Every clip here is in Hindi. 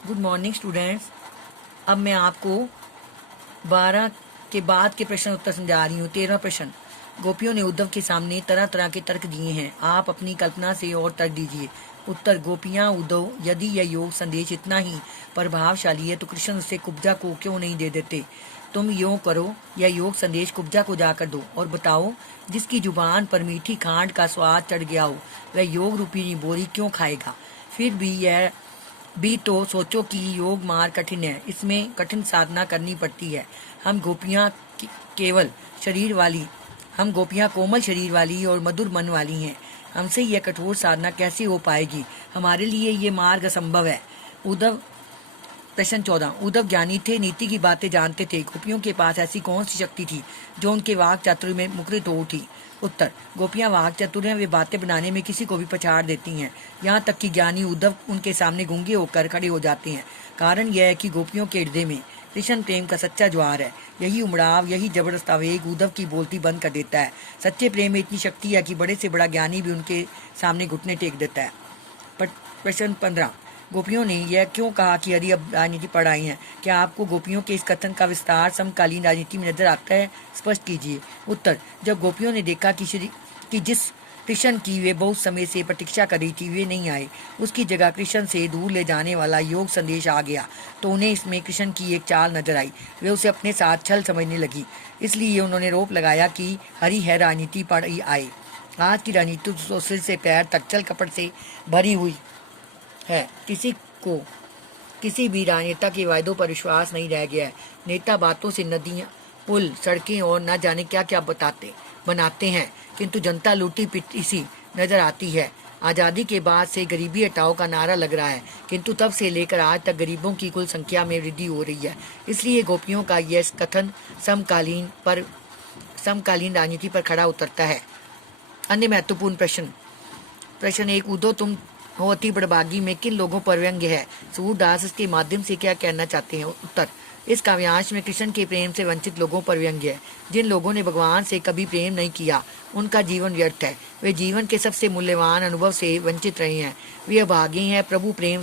Good morning students. अब मैं आपको 12 के बाद के प्रश्न उत्तर समझा रही हूँ। 13वां प्रश्न, गोपियों ने उद्धव के सामने तरह तरह के तर्क दिए हैं, आप अपनी कल्पना से और तर्क दीजिए। उत्तर, गोपियाँ उद्धव, यदि यह योग संदेश इतना ही प्रभावशाली है तो कृष्ण उसे कुब्जा को क्यों नहीं दे देते। तुम यूँ करो, यह योग संदेश कुब्जा को जाकर दो और बताओ, जिसकी जुबान पर मीठी खांड का स्वाद चढ़ गया हो वह योग रूपी बोरी क्यों खाएगा। फिर भी तो सोचो कि योग मार्ग कठिन है, इसमें कठिन साधना करनी पड़ती है। हम गोपियाँ कोमल शरीर वाली और मधुर मन वाली हैं, हमसे यह कठोर साधना कैसे हो पाएगी। हमारे लिए ये मार्ग असंभव है। प्रश्न 14, उद्धव ज्ञानी थे, नीति की बातें जानते थे, गोपियों के पास ऐसी कौन सी शक्ति थी जो उनके वाक चातुर्य में मुखरित हो उठी। उत्तर, गोपियां वाक चतुर हैं, वे बातें बनाने में किसी को भी पछाड़ देती हैं, यहाँ तक कि ज्ञानी उद्धव उनके सामने गूंगे होकर खड़े हो जाते हैं। कारण यह है कि गोपियों के हृदय में कृष्ण प्रेम का सच्चा ज्वार है। यही उमड़ाव, यही जबरदस्त आवेग उद्धव की बोलती बंद कर देता है। सच्चे प्रेम में इतनी शक्ति है कि बड़े से बड़ा ज्ञानी भी उनके सामने घुटने टेक देता है। प्रश्न 15, गोपियों ने यह क्यों कहा कि यदि अब राजनीति पढ़ आई है। क्या आपको गोपियों के इस कथन का विस्तार समकालीन राजनीति में नजर आता है? स्पष्ट कीजिए। उत्तर, जब गोपियों ने देखा कि जिस कृष्ण की वे बहुत समय से प्रतीक्षा कर रही थी वे नहीं आए, उसकी जगह कृष्ण से दूर ले जाने वाला योग संदेश आ गया, तो उन्हें इसमें कृष्ण की एक चाल नजर आई। वे उसे अपने साथ छल समझने लगी, इसलिए उन्होंने रोप लगाया कि हरी है राजनीति पढ़ आए। आज की राजनीति तो सिर से पैर तक छल कपट से भरी हुई है। किसी भी राजनेता के वायदों पर विश्वास नहीं रह गया है। नेता बातों से नदियां, पुल, सड़कें और न जाने क्या क्या बनाते हैं, किंतु जनता लूटी पिटी सी नजर आती है। आज़ादी के बाद से गरीबी हटाओ का नारा लग रहा है, किंतु तब से लेकर आज तक गरीबों की कुल संख्या में वृद्धि हो रही है। इसलिए गोपियों का यह कथन समकालीन राजनीति पर खड़ा उतरता है। अन्य महत्वपूर्ण प्रश्न 1, उद्धव तुम हो अति बड़भागी में किन लोगों पर व्यंग्य है। सूरदास इसके माध्यम से क्या कहना चाहते हैं। उत्तर, इस काव्यांश में कृष्ण के प्रेम से वंचित लोगों पर व्यंग्य है। जिन लोगों ने भगवान से कभी प्रेम नहीं किया उनका जीवन व्यर्थ है, वे जीवन के सबसे मूल्यवान अनुभव से वंचित रहे हैं। वे अभागे हैं। प्रभु प्रेम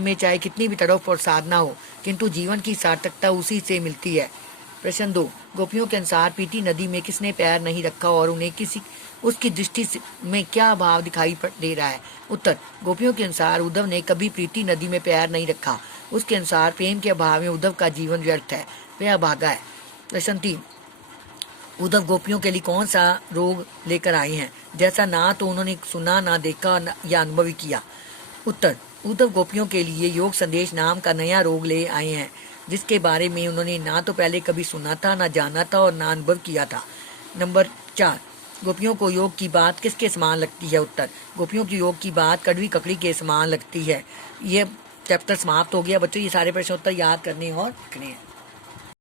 में चाहे कितनी भी तड़प और साधना हो, किंतु जीवन की सार्थकता उसी से मिलती है। प्रश्न 2, गोपियों के अनुसार पीटी नदी में किसने पैर नहीं रखा और उन्हें उसकी दृष्टि में क्या भाव दिखाई दे रहा है। उत्तर, गोपियों के अनुसार उद्धव ने कभी प्रीति नदी में पैर नहीं रखा। उसके अनुसार प्रेम के अभाव में उद्धव का जीवन व्यर्थ है, वह अभागा है। प्रश्न 3, उद्धव गोपियों के लिए कौन सा रोग लेकर आए हैं, जैसा ना तो उन्होंने सुना, ना देखा या अनुभव किया। उत्तर, उद्धव गोपियों के लिए योग संदेश नाम का नया रोग ले आए हैं, जिसके बारे में उन्होंने ना तो पहले कभी सुना था, ना जाना था और ना अनुभव किया था। नंबर 4, गोपियों को योग की बात किसके समान लगती है। उत्तर, गोपियों की योग की बात कड़वी ककड़ी के समान लगती है। यह चैप्टर समाप्त हो गया बच्चों। ये सारे प्रश्न उत्तर याद करने और लिखने हैं।